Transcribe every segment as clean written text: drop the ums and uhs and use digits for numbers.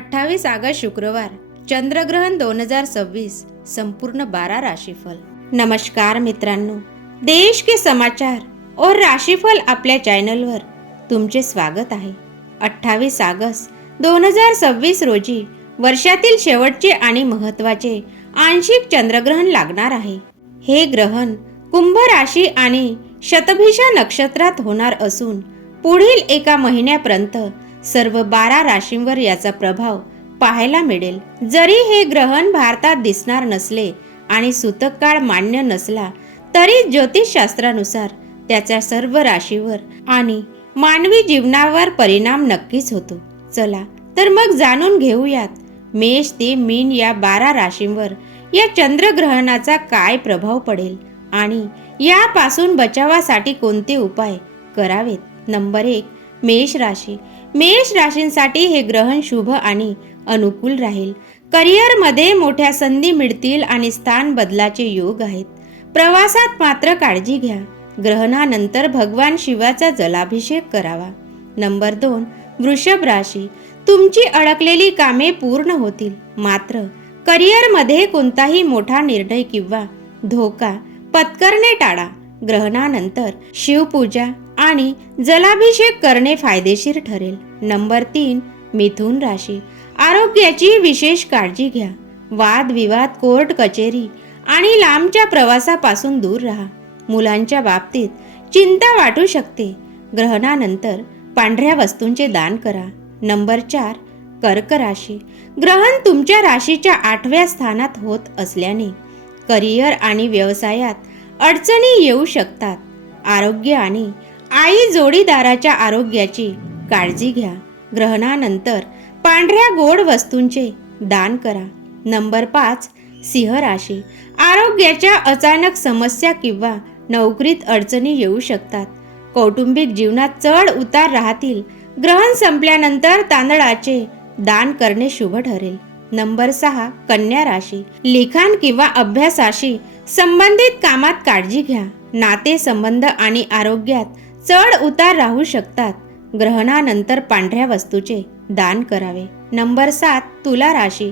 28 August शुक्रवार, चंद्रग्रहण 2026, संपूर्ण 12 राशिफल। नमस्कार मित्रांनो, देश के समाचार और राशिफल आपल्या चॅनलवर तुमचे स्वागत आहे। 28 ऑगस्ट 2026 रोजी वर्षातील शेवटचे आणि महत्त्वाचे आंशिक चंद्रग्रहण लागणार आहे। हे ग्रहण कुंभ राशी आणि शतभिषा नक्षत्रात होणार असून पुढील एका महिन्यापर्यंत सर्व 12 राशींवर याचा प्रभाव पाहायला मिळेल। जरी हे ग्रहण भारतात दिसणार नसले आणि सूतक काळ मान्य नसला तरी ज्योतिषशास्त्रानुसार त्याचा सर्व राशीवर आणि मानवी जीवनावर परिणाम नक्कीच होतो। चला तर मग जाणून घेऊयात मेष ते मीन या 12 राशींवर या चंद्रग्रहणाचा काय प्रभाव पडेल आणि यापासून बचावासाठी कोणते उपाय करावेत। नंबर 1, मेष राशी। मेष राशींसाठी हे ग्रहण शुभ आणि अनुकूल राहील। करिअरमध्ये मोठ्या संधी मिळतील आणि स्थान बदलाचे योग आहेत। प्रवासात मात्र काळजी घ्या। ग्रहणानंतर भगवान शिवाचा जलाभिषेक करावा। नंबर 2, वृषभ राशी। तुमची अडकलेली कामे पूर्ण होतील, मात्र करिअरमध्ये कोणताही मोठा निर्णय किंवा धोका पत्करणे टाळा। ग्रहणानंतर शिवपूजा आणि जलाभिषेक करणे फायदेशीर ठरेल। नंबर 3, मिथुन राशी। आरोग्याची विशेष काळजी घ्या। वादविवाद, कोर्ट कचेरी आणि लांबच्या प्रवासापासून दूर राहा। मुलांच्या बाबतीत चिंता वाटू शकते। ग्रहणानंतर पांढऱ्या वस्तूंचे दान करा। नंबर 4, कर्क राशी। ग्रहण तुमच्या राशीच्या 8व्या स्थानात होत असल्याने करिअर आणि व्यवसायात अडचणी येऊ शकतात। आरोग्य आणि आई जोडीदाराच्या आरोग्याची काळजी घ्या। ग्रहणानंतर पांढऱ्या गोड वस्तूंचे दान करा। नंबर 5, सिंह राशी। आरोग्याच्या अचानक समस्या किंवा नोकरीत अडचणी येऊ शकतात। कौटुंबिक जीवनात चढ उतार राहतील। ग्रहण संपल्यानंतर तांदळाचे दान करणे शुभ ठरेल। नंबर 6, कन्या राशी। लिखाण किंवा अभ्यासाशी संबंधित कामात काळजी घ्या। नाते संबंध आणि आरोग्यात चढ उतार राहू शकतात। ग्रहणानंतर पांढऱ्या वस्तूचे दान करावे। नंबर 7, तुला राशी।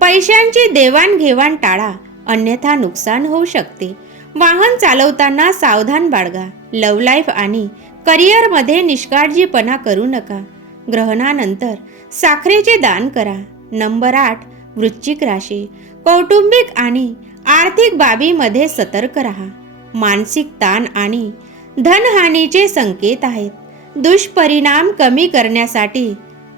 पैशांची देवाणघेवाण टाळा, अन्यथा नुकसान होऊ शकते। वाहन चालवताना सावधान बाळगा। लव्ह लाईफ आणि करिअरमध्ये निष्काळजीपणा करू नका। ग्रहणानंतर साखरेचे दान करा। नंबर 8, वृश्चिक राशी। कौटुंबिक आणि आर्थिक बाबीमध्ये सतर्क राहा। मानसिक ताण आणि धनहानीचे संकेत आहेत। दुष्परिणाम कमी करण्यासाठी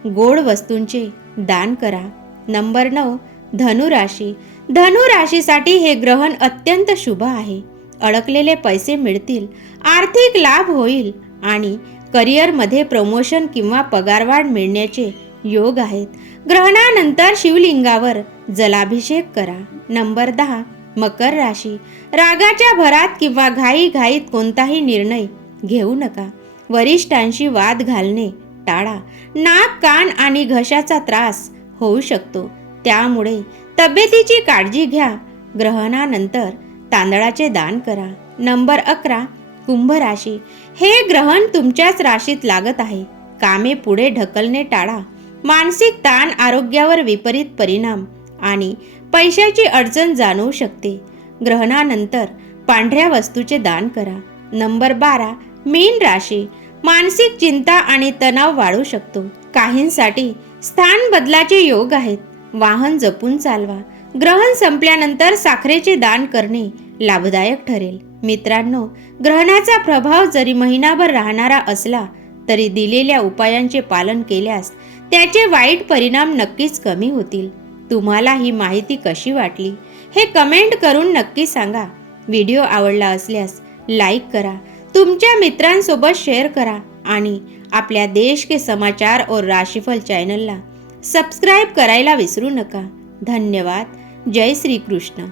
गोड वस्तूंचे दान करा। नंबर 9, धनु राशी। धनु राशीसाठी हे ग्रहण अत्यंत शुभ आहे। अडकलेले पैसे मिळतील, आर्थिक लाभ होईल आणि करिअरमध्ये प्रमोशन किंवा पगारवाढ मिळण्याचे योग आहेत। ग्रहणानंतर शिवलिंगावर जलाभिषेक करा। नंबर 10, मकर राशी। रागाच्या भरात किंवा घाईघाईत कोणताही निर्णय घेऊ नका। वरिष्ठांशी वाद घालणे टाळा। नाक, कान आणि घशाचा त्रास होऊ शकतो, त्यामुळे तब्येतीची काळजी घ्या। ग्रहणानंतर तांदळाचे दान करा। नंबर 11, कुंभ राशी। हे ग्रहण तुमच्याच राशीत लागत आहे। कामे पुढे ढकलणे टाळा। मानसिक ताण, आरोग्यावर विपरीत परिणाम आणि पैशाची अडचण जाणवू शकते। ग्रहणानंतर पांढऱ्या वस्तूचे दान करा। नंबर 12, मीन राशी। मानसिक चिंता आणि तणाव वाढू शकतो। काहींसाठी स्थान बदलाचे योग आहेत। वाहन जपून चालवा। ग्रहण संपल्यानंतर साखरेचे दान करणे लाभदायक ठरेल। मित्रांनो, ग्रहणाचा प्रभाव जरी महिनाभर राहणारा असला तरी दिलेल्या उपायांचे पालन केल्यास त्याचे वाईट परिणाम नक्कीच कमी होतील। तुम्हाला ही माहिती कशी वाटली हे कमेंट करून नक्की सांगा। व्हिडिओ आवडला असल्यास लाईक करा, तुमच्या मित्रांसोबत शेअर करा आणि आपल्या देश के समाचार और राशिफल चॅनलला सबस्क्राईब करायला विसरू नका। धन्यवाद। जय श्री कृष्ण।